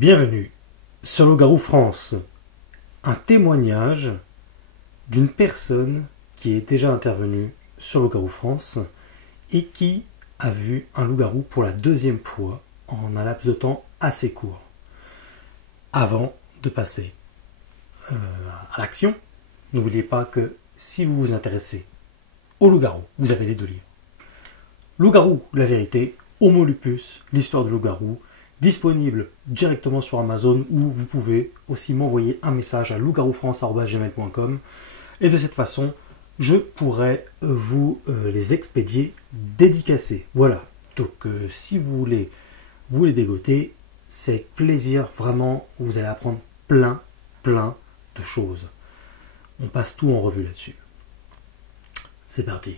Bienvenue sur Loup-Garou France, un témoignage d'une personne qui est déjà intervenue sur Loup-Garou France et qui a vu un loup-garou pour la deuxième fois en un laps de temps assez court. Avant de passer à l'action, n'oubliez pas que si vous vous intéressez au loup-garou, vous avez les deux livres. Loup-garou, la vérité, Homo lupus, l'histoire du loup-garou, disponible directement sur Amazon, où vous pouvez aussi m'envoyer un message à loup-garoufrance@gmail.com et de cette façon je pourrai vous les expédier dédicacés. Voilà, donc si vous voulez les dégoter, c'est avec plaisir, vraiment, vous allez apprendre plein de choses. On passe tout en revue là-dessus. C'est parti.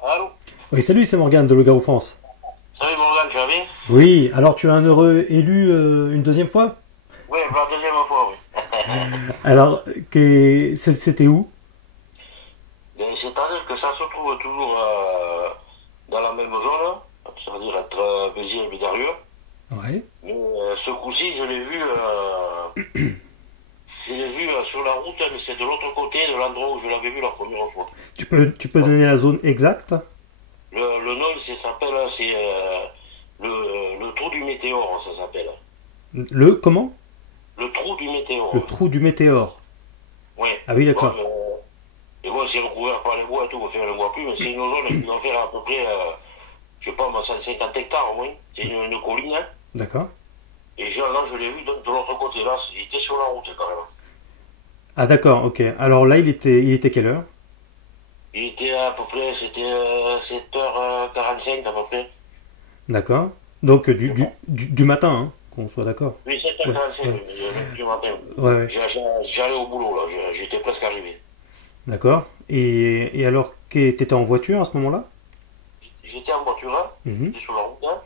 Allô? Oui, salut, c'est Morgane de Loup-Garou France. Salut Morgane, tu vas bien? Oui, alors tu as un heureux élu une deuxième fois? Oui, pour la deuxième fois, oui. Alors, c'était où? C'est-à-dire que ça se trouve toujours dans la même zone, c'est-à-dire entre Béziers et Bédarieux. Ouais. Mais ce coup-ci, je l'ai vu, sur la route, mais c'est de l'autre côté de l'endroit où je l'avais vu la première fois. Tu peux donner la zone exacte? Le nom, c'est le trou du météore, ça s'appelle. Le comment? Le trou du météore. Le trou du météore. Oui. Ah oui, d'accord. Et bon, c'est recouvert par les bois et tout, on ne voit plus, mais c'est une zone qui doit faire à peu près, je sais pas, 150 hectares au moins. C'est une colline, hein. D'accord. Et là, je l'ai vu de l'autre côté, là, il était sur la route carrément. Ah d'accord, ok. Alors là, il était quelle heure? Il était à peu près, c'était 7h45 à peu près. D'accord. Donc du matin, hein, qu'on soit d'accord. Oui, 7h45, Ouais. du matin. Ouais. J'allais au boulot, là, j'étais presque arrivé. D'accord. Et alors, t'étais en voiture à ce moment-là? J'étais en voiture, hein, Mhm. j'étais sur la route, hein,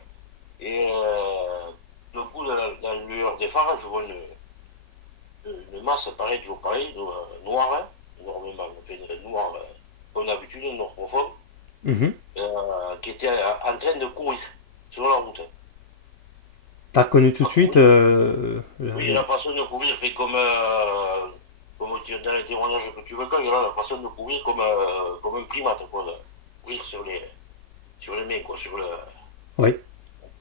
et le coup, dans la lueur des phares, je vois une masse, pareil, toujours pareil, noire, hein, énormément, noire, comme d'habitude, noir profond, Mhm. qui était en train de courir sur la route. T'as reconnu tout de suite Oui, la façon de courir fait comme dans les témoignages que tu recueilles, là, la façon de courir comme un primate, quoi, là. Courir sur les mains, quoi, Oui.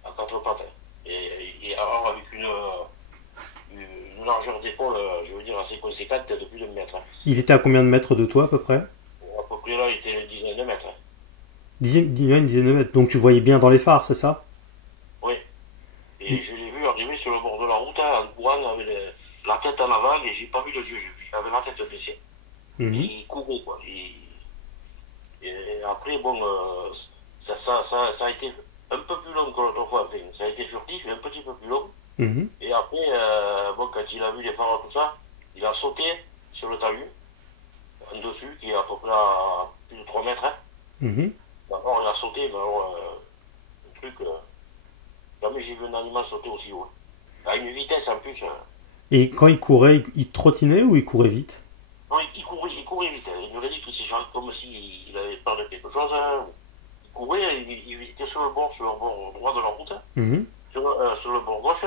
à quatre pattes. Et alors avec une largeur d'épaule, je veux dire, assez conséquente, de plus de mètre. Il était à combien de mètres de toi à peu près? À peu près là, il était une dizaine de mètres. Une dizaine de mètres. Donc tu voyais bien dans les phares, c'est ça? Oui. Et je l'ai vu arriver sur le bord de la route, hein, en courant, avec la tête en avant, et j'ai pas vu le yeux, il avait la tête baissée. Mhm. Et il courait, quoi. Et après, bon, ça a été un peu plus long que l'autre fois. Enfin, ça a été furtif, mais un petit peu plus long. Mhm. Et après, bon, quand il a vu les phares et tout ça, il a sauté sur le talus, en dessus, qui est à peu près à plus de 3 mètres. Hein. Mhm. D'abord, il a sauté, mais alors, le truc, jamais j'ai vu un animal sauter aussi haut. À une vitesse en plus. Et quand il courait, il trottinait ou il courait vite? Non, il courait vite. Hein. Il nous a dit que c'est genre comme s'il avait peur de quelque chose. Hein. Il courait, il était sur le bord droit de la route, hein. Mhm. Sur le bord gauche,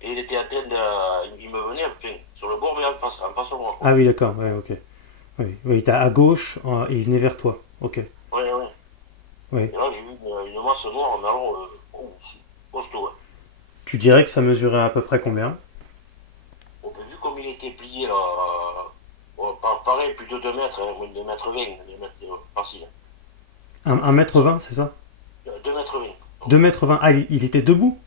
et il était en train de. Il me venait, enfin, sur le bord, mais en face de moi. Quoi. Ah oui, d'accord, ouais, ok. Oui, oui, il était à gauche et il venait vers toi. Ok. Oui. Oui. Et là, j'ai vu une masse noire en allant costaud. Hein. Tu dirais que ça mesurait à peu près combien? On a vu comme il était plié là. Pareil, plus de 2 mètres, hein, moins de 2 mètres 20, 2 mètres facile. 1,20 m, c'est ça? 2 mètres 20. 2,20 m. Ah, il était debout?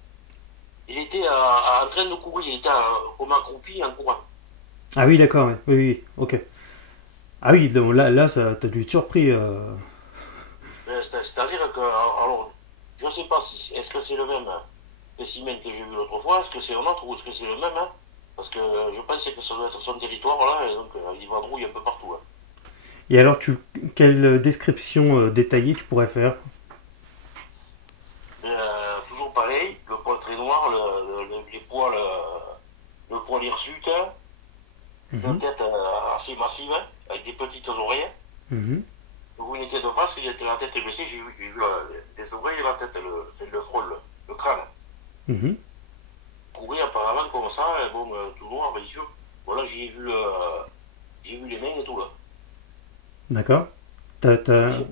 Il était en train de courir, il était comme accroupi en courant. Ah oui, d'accord, oui, oui, ok. Ah oui, donc là ça t'as dû être surpris. C'est-à-dire que, alors, je ne sais pas si, est-ce que c'est le même spécimen que j'ai vu l'autre fois, est-ce que c'est un autre ou est-ce que c'est le même, hein, parce que je pensais que ça doit être son territoire, là, et donc il vadrouille un peu partout. Hein. Et alors, quelle description détaillée tu pourrais faire? Toujours pareil, le poil très noir, les poils, le poil hirsute, une tête assez massive, hein, avec des petites oreilles. Mhm. Donc une était de face, il était la tête baissée, j'ai vu les oreilles et la tête, le front, le crâne. Mhm. Courait apparemment comme ça, et bon, tout noir, bien sûr. Voilà, j'ai vu les mains et tout là. D'accord. T'as, Je t'as, sais pas.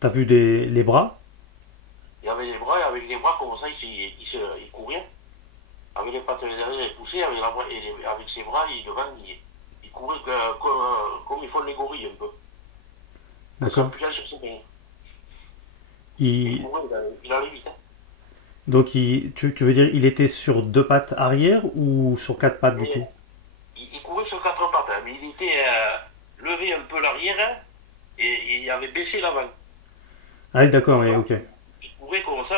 t'as vu les bras? Il y avait les bras, avec les bras comme ça, il courait. Avec les pattes derrière, il poussait, avec ses bras, devant, il courait comme ils font les gorilles un peu. En D'accord. s'appuyant sur ses mains. Et il Il, courait, il allait vite. Hein. donc, tu veux dire, il était sur deux pattes arrière ou sur quatre pattes du Mais coup? il courait sur quatre pattes, hein, mais il était levé un peu l'arrière hein, et il avait baissé l'avant. Ah oui, d'accord, oui, Voilà. ok. Il courait comme ça,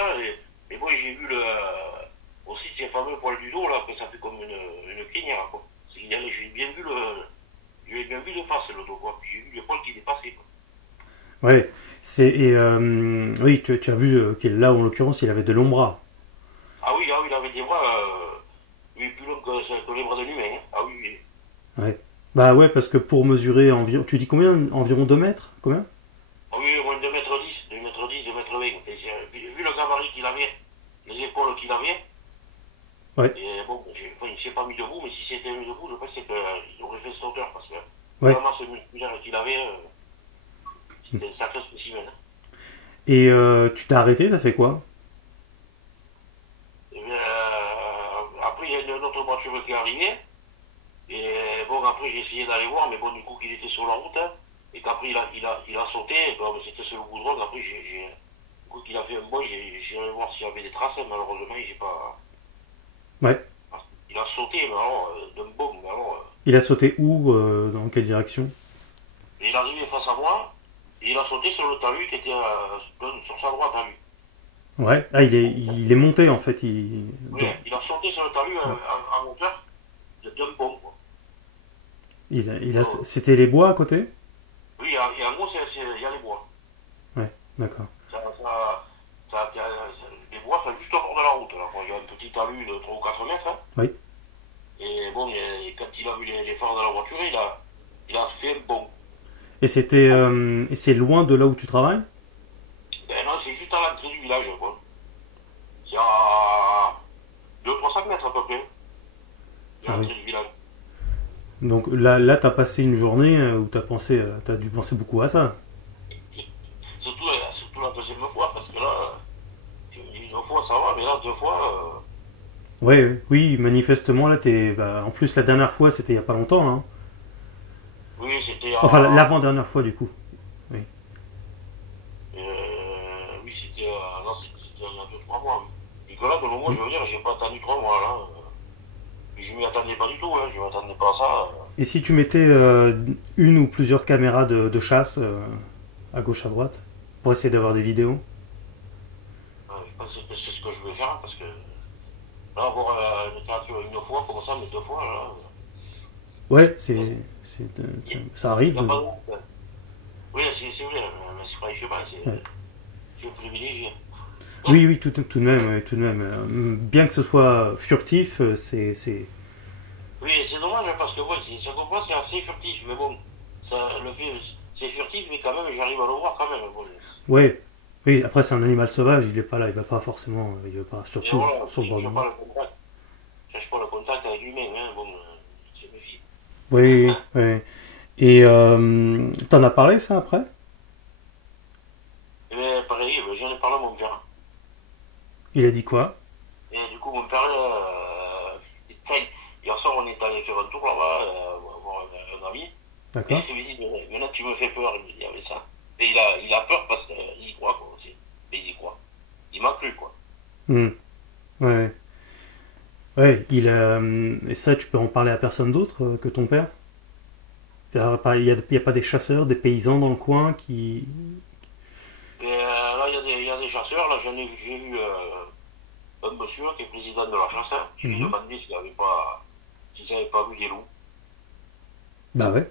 mais bon, j'ai vu aussi ces fameux poils du dos là, que ça fait comme une crinière. Quoi. J'ai bien vu de face le dos, quoi. Puis j'ai vu les poils qui dépassaient. Quoi. Ouais, oui, tu as vu que là, en l'occurrence, il avait de longs bras. Ah oui, il avait des bras oui, plus longs que les bras de l'humain. Hein. Ah oui, oui. Ouais. Bah ouais, parce que pour mesurer environ. Tu dis combien? Environ 2 mètres? Combien? Ah oui, au moins 2 m 10, 2 m 10, 2 m 20. Vu le gabarit qu'il avait, les épaules qu'il avait, Ouais, et bon, enfin, il ne s'est pas mis debout, mais si c'était mis debout, je pense qu'il aurait fait cette hauteur, parce que ouais. vraiment ce musculaire qu'il avait, c'était un sacré spécimen. Hein. Et tu t'es arrêté, t'as fait quoi? Et bien, après, il y a une autre voiture qui est arrivée, et bon, après, j'ai essayé d'aller voir, mais bon, du coup, qu'il était sur la route, hein, et qu'après, il a sauté, bon, c'était sur le goudron, après, du coup, qu'il a fait un bond, j'ai allé voir s'il y avait des traces, hein, malheureusement, j'ai pas. Ouais. Il a sauté, mais alors, d'un bond, mais alors, Il a sauté où? Dans quelle direction? il est arrivé face à moi, et il a sauté sur le talus qui était sur sa droite à lui. Ouais. Ah, il est monté en fait. Oui, il a sauté sur le talus Ouais. en hauteur d'un bond, quoi. C'était les bois à côté? Oui, et en gros, il y a les bois. Ouais, d'accord. Ça, ça, les bois sont juste au bord de la route. Là. Bon, il y a un petit talus de 3 ou 4 mètres. Hein. Oui. Et bon, quand il a vu les phares de la voiture, il a fait un bond. Et c'est loin de là où tu travailles? Ben non, c'est juste à l'entrée du village. Quoi. C'est à 200-300 mètres à peu près de Ah oui. l'entrée du village. Donc là, t'as passé une journée où t'as dû penser beaucoup à ça. Surtout la deuxième fois, parce que là, une fois ça va, mais là, deux fois. Ouais, ouais. Oui, manifestement là, en plus la dernière fois, c'était il y a pas longtemps, hein. Oui, c'était Enfin, à. l'avant-dernière fois du coup. Oui. Oui, c'était là, c'était il y a 2 3 mois. Oui. Et que là, de moment, Mm. je veux dire, j'ai pas attendu 3 mois là. Et je m'y attendais pas du tout, hein, je m'attendais pas à ça. Et si tu mettais une ou plusieurs caméras de chasse à gauche à droite pour essayer d'avoir des vidéos? Je pense que c'est ce que je vais faire, parce que là, avoir une créature une fois, comme ça, mais deux fois, là, Ouais, il ça n'y arrive. a pas de honte. Oui, c'est vrai, mais c'est franchement, Ouais. je privilégie. Oui, oui, tout de même, ouais, tout de même. Bien que ce soit furtif, Oui, c'est dommage, hein, parce que ouais, chaque fois, c'est assez furtif, mais bon, c'est furtif, mais quand même, j'arrive à le voir quand même. Bon, ouais. Oui, après c'est un animal sauvage, il est pas là, il va pas forcément, il va pas, et surtout voilà, sur le je ne bord de cherche mer. pas le contact. Je cherche pas le contact avec l'humain, hein, bon, je me méfie. Oui, oui. Et t'en as parlé ça après? Et bien, pareil, j'en ai parlé à mon père. Il a dit quoi? Et du coup, mon père, hier soir, on est allé faire un tour là-bas, voir un ami. Et D'accord. il me dit, mais maintenant tu me fais peur, il me dit, avec ça. Et il a peur parce qu'il y croit, quoi, aussi. Et il y croit. Il m'a cru, quoi. Hmm. Ouais. Ouais, et ça, tu peux en parler à personne d'autre que ton père? Il y a pas des chasseurs, des paysans dans le coin qui. Et là, il y a des chasseurs. Là, j'ai eu un monsieur qui est président de la chasse. Hein. Je lui ai Mhm. demandé s'ils n'avaient pas vu des loups. Bah ouais.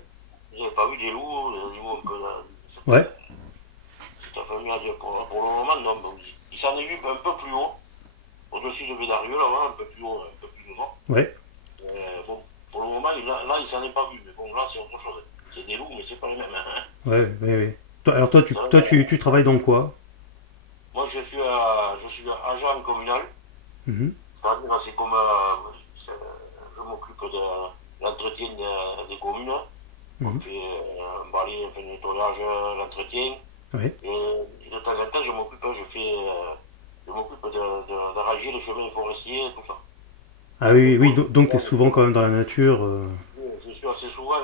Ils n'avaient pas vu des loups, des animaux un peu. Ouais. Cette famille a dit pour le moment, non. Bon, il s'en est vu un peu plus haut, au-dessus de Bédarieux, là-bas, un peu plus haut, un peu plus au nord. Ouais. Bon, pour le moment, là, il s'en est pas vu. Mais bon, là, c'est autre chose. C'est des loups, mais c'est pas les mêmes. Hein. Ouais, ouais, ouais. Alors toi, Ça va, tu travailles dans quoi? moi, je suis agent communal. Mhm. C'est-à-dire, c'est comme je m'occupe de l'entretien des communes. On Mhm. fait un balai, on fait le nettoyage, l'entretien. Oui. Et de temps en temps, je m'occupe d'arranger les chemins forestiers et tout ça. Ah oui, oui, oui, Donc, donc tu es souvent quand même dans la nature. je suis assez souvent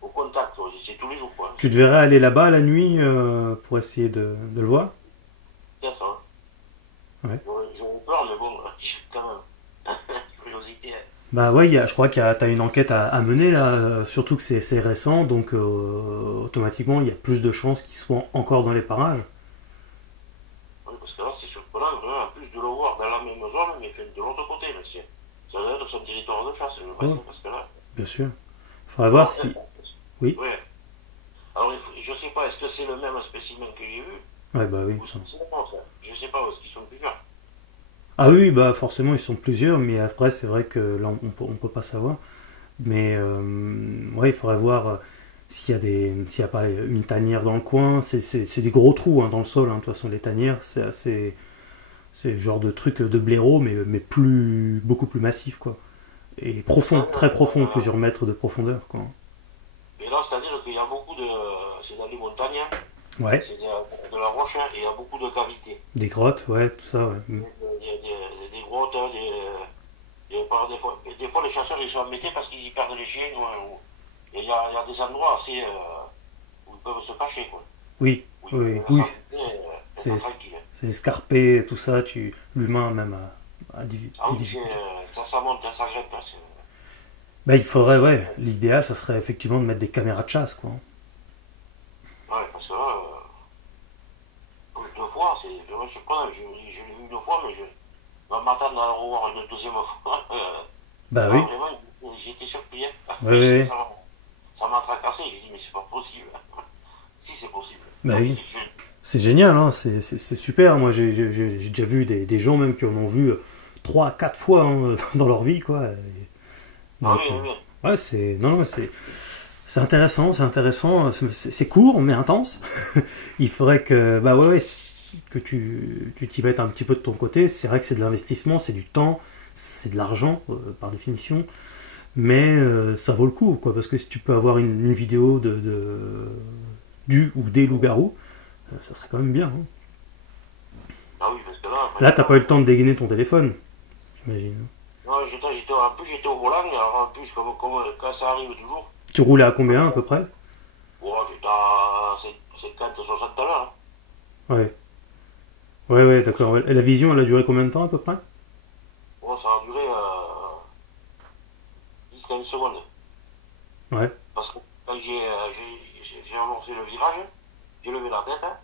au contact, quoi. C'est tous les jours, quoi. Tu devrais aller là-bas la nuit pour essayer de le voir. Peut-être, hein. Ouais. J'aurais peur, mais bon, j'ai quand même curiosité, hein. Bah ouais, je crois qu'il y a, t'as une enquête à mener là, surtout que c'est récent, donc automatiquement il y a plus de chances qu'ils soient encore dans les parages. Oui, parce que là, c'est surprenant, vraiment, en plus de le voir dans la même zone, mais fait de l'autre côté, mais ça doit être son territoire de chasse, je Ouais, pense, parce que là. bien sûr. Faudra voir Alors, si. Oui. ouais. Alors, je sais pas, est-ce que c'est le même spécimen que j'ai vu, Ouais, bah oui. ou si c'est le autre, hein. Je sais pas, parce qu'ils sont plusieurs. Ah oui, bah forcément ils sont plusieurs, mais après c'est vrai que là on peut pas savoir. Mais ouais, il faudrait voir s'il y a pas une tanière dans le coin. C'est des gros trous hein, dans le sol. Hein. De toute façon, les tanières, c'est le genre de truc de blaireau, mais beaucoup plus massif, quoi. Et profond, C'est-à-dire, très profond, plusieurs mètres de profondeur, quoi. et là, c'est-à-dire qu'il y a beaucoup de. C'est dans les montagnes, hein. Ouais, C'est de la roche, hein, et il y a beaucoup de cavités. des grottes, ouais, tout ça, ouais. Mm. Il y a des grottes, hein, des fois, les chasseurs ils sont embêtés parce qu'ils y perdent les chiens. Et il y a des endroits assez où ils peuvent se cacher, quoi. Oui, Où ils oui, peuvent oui. être C'est tranquilles, hein. c'est escarpé, tout ça, l'humain même a Ah des oui, difficultés. ça monte, ça grimpe, hein, Bah, il faudrait, ouais, l'idéal, ça serait effectivement de mettre des caméras de chasse, quoi. ouais, parce que là, deux fois, c'est vraiment surprenant. Je l'ai vu une fois, mais je vais m'attendre à le revoir une deuxième fois. Bah Ah, oui, vraiment, j'ai été surpris, hein. ouais, ouais, ouais. Ça m'a tracassé, j'ai dit, mais c'est pas possible. Si, c'est possible. Bah Donc, oui. C'est génial, hein, c'est super. Moi, j'ai déjà vu des gens même qui en ont vu 3, 4 fois hein, dans leur vie, quoi. ah Donc, oui, oui, oui. ouais, non, non, c'est intéressant, c'est intéressant. C'est court, mais intense. Il faudrait que, bah ouais, ouais, que tu t'y mettes un petit peu de ton côté. C'est vrai que c'est de l'investissement, c'est du temps, c'est de l'argent, par définition. Mais ça vaut le coup, quoi, parce que si tu peux avoir une vidéo du ou des loups-garous, ça serait quand même bien. Hein. Ah oui, parce que là, Là, t'as vraiment, pas eu le temps de dégainer ton téléphone, j'imagine. non, en plus, j'étais au volant, et alors en plus, quand ça arrive toujours, Tu roulais à combien à peu près? oh, j'étais à 50, 60 à l'heure, hein. Ouais. Ouais, ouais, d'accord. Et la vision, elle a duré combien de temps à peu près? Oh, ça a duré 10-15 secondes. Ouais. Parce que quand j'ai amorcé le virage, j'ai levé la tête, hein,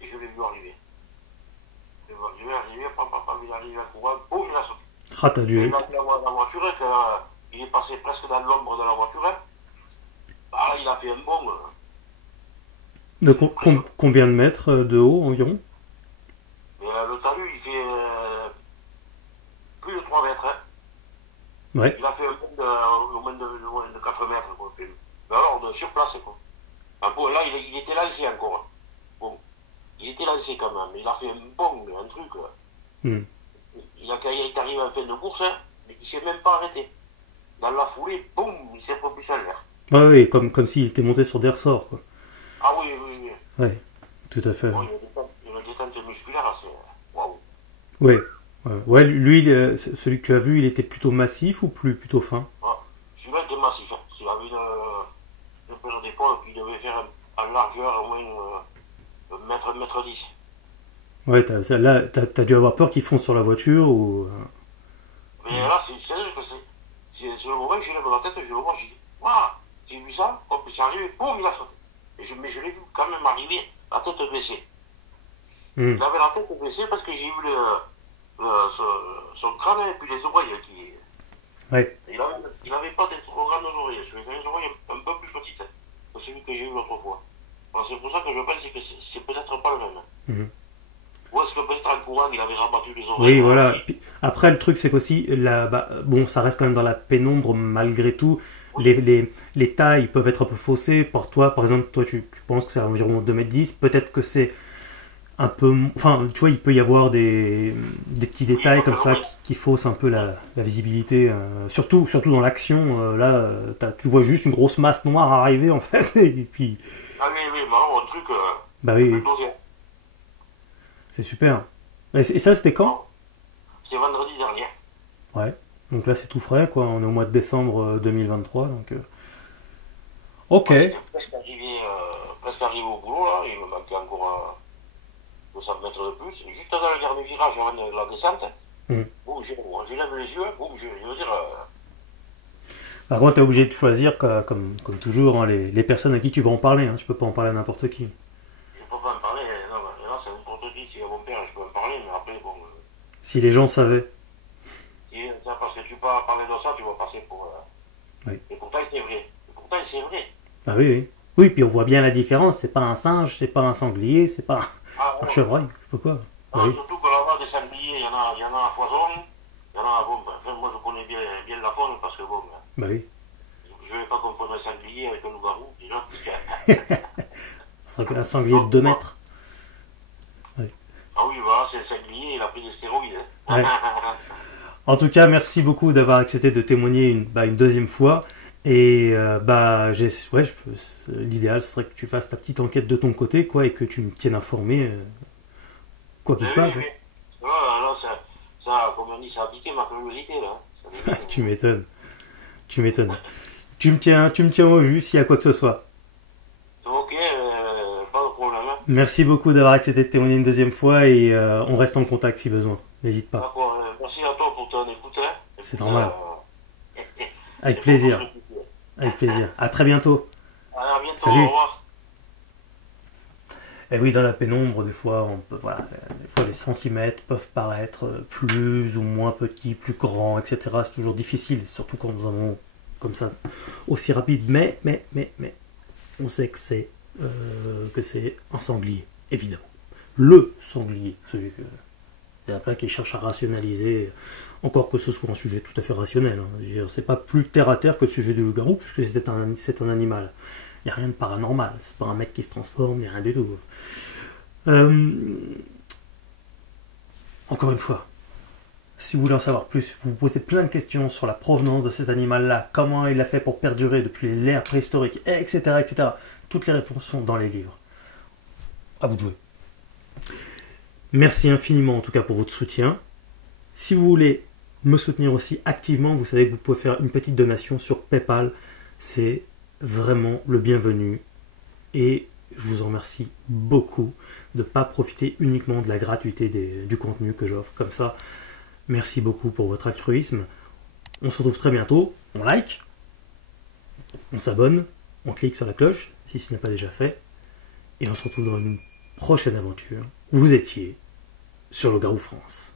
et je l'ai vu arriver. Je l'ai vu arriver, papa, il est arrivé à courant, boum, il a sauté. Ah, t'as Et dû. il a vu la voiture, il est passé presque dans l'ombre de la voiture, hein. Bah, là, il a fait un bond. De C'est impressionnant. combien de mètres de haut environ? Mais le talus, il fait plus de 3 mètres, hein. Ouais. Il a fait un bond au moins de 4 mètres, quoi. Mais alors, sur place, quoi. Un peu, là, il était lancé encore. Bon, il était lancé quand même. Il a fait un bond, un truc. Hmm. Il est arrivé en fin de course, hein, mais il s'est même pas arrêté. Dans la foulée, boum, il s'est propulsé en l'air. Ouais, ouais, comme s'il était monté sur des ressorts, quoi. Ah oui, oui, oui. Ouais, tout à fait. Bon, il y a une détente musculaire assez. Waouh. Ouais. Ouais, ouais, lui, celui que tu as vu, il était plutôt massif ou plutôt fin? Ah, celui-là était massif, hein. Il avait une paire d'épaule, puis il devait faire en largeur au moins un mètre 10. Ouais, là, t'as dû avoir peur qu'il fonce sur la voiture ou. Mais là, c'est-à-dire que c'est le moment où je lève la tête, je le vois, je dis, waouh, j'ai vu ça, hop, c'est arrivé, boum, il a sauté. Mais je l'ai vu quand même arriver, la tête baissée. Hmm. Il avait la tête baissée parce que j'ai vu son crâne et puis les oreilles qui. Ouais. Il avait pas des trop grandes oreilles, il avait des oreilles un peu plus petites que celui que j'ai eu l'autre fois. Alors c'est pour ça que je pense que c'est peut-être pas le même. Mhm. Ou est-ce que peut-être en courant il avait rabattu les oreilles Oui, voilà. aussi. Puis, après, le truc, c'est qu'aussi, bah, bon, ça reste quand même dans la pénombre malgré tout. Oui, Les tailles peuvent être un peu faussées. Pour toi, par exemple, toi, tu penses que c'est environ 2 mètres 10. Peut-être que c'est un peu... Enfin, tu vois, il peut y avoir des petits détails comme ça oui. qui faussent un peu la visibilité. Surtout dans l'action, là, tu vois juste une grosse masse noire arriver, en fait. Et puis, Ah oui, marrant, un truc bah oui, oui, explosé. c'est super. Et ça, c'était quand? Non, c'est vendredi dernier. Ouais. Donc là, c'est tout frais, quoi. On est au mois de décembre 2023, donc... Ok. Ouais, j'étais presque arrivé au boulot, là. Il me manquait encore 200 mètres de plus. Juste dans le dernier virage avant la descente, Mhm. boum, je lève les yeux, boum, je veux dire, Par contre, t'es obligé de choisir, comme toujours, hein, les personnes à qui tu vas en parler. Hein. Tu peux pas en parler à n'importe qui. je peux pas en parler. Non, là, c'est n'importe qui. Si y a mon père, je peux en parler, mais après, bon. Si les gens savaient. Ça, parce que tu peux parler de ça, tu vas passer pour. Oui. Et pourtant, c'est vrai. Et pourtant, c'est vrai. Bah oui, oui. Oui, puis on voit bien la différence. C'est pas un singe, c'est pas un sanglier, c'est pas Ah, un ouais. chevreuil. Je sais pas quoi. Bah Ah, oui. surtout que là-bas, des sangliers, il y en a à foison. Il y en a, bon, enfin, moi, je connais bien la faune parce que, bon, Bah oui. je ne vais pas confondre un sanglier avec un loup-garou, déjà. Parce que, Un sanglier de 2 mètres. Ouais. ah oui, voilà, c'est le sanglier, il a pris des stéroïdes. Ouais. En tout cas, merci beaucoup d'avoir accepté de témoigner une deuxième fois. Et l'idéal ce serait que tu fasses ta petite enquête de ton côté, quoi, et que tu me tiennes informé, quoi qu'il se passe. Oui. Là, comme on dit, ça a piqué ma curiosité, là. Ça a Hein. piqué. Tu m'étonnes. Tu m'étonnes. Tu me tiens au jus s'il y a quoi que ce soit. Ok, pas de problème. Merci beaucoup d'avoir accepté de témoigner une deuxième fois et on reste en contact si besoin. N'hésite pas. D'accord, merci à toi pour ton écoute. Hein. C'est Écoute, normal. Avec et pour plaisir. ton écoute. Avec plaisir. À très bientôt. Allez, à bientôt, Salut. au revoir. Et oui, dans la pénombre, des fois, des fois les centimètres peuvent paraître plus ou moins petits, plus grands, etc. C'est toujours difficile, surtout quand nous avons comme ça aussi rapide. Mais, on sait que c'est un sanglier, évidemment. Le sanglier, celui que il y en a plein qui cherchent à rationaliser, encore que ce soit un sujet tout à fait rationnel. Hein. Je veux dire, c'est pas plus terre à terre que le sujet du loup-garou, puisque c'est un animal. Il n'y a rien de paranormal, c'est pas un mec qui se transforme, il n'y a rien du tout. Encore une fois, si vous voulez en savoir plus, vous vous posez plein de questions sur la provenance de cet animal-là, comment il a fait pour perdurer depuis l'ère préhistorique, etc., etc. Toutes les réponses sont dans les livres. À vous de jouer. Merci infiniment en tout cas pour votre soutien. Si vous voulez me soutenir aussi activement, vous savez que vous pouvez faire une petite donation sur PayPal. C'est vraiment le bienvenu. Et je vous en remercie beaucoup de ne pas profiter uniquement de la gratuité du contenu que j'offre comme ça. Merci beaucoup pour votre altruisme. On se retrouve très bientôt. On like, on s'abonne, on clique sur la cloche si ce n'est pas déjà fait. Et on se retrouve dans une prochaine aventure. Vous étiez sur le Garou France.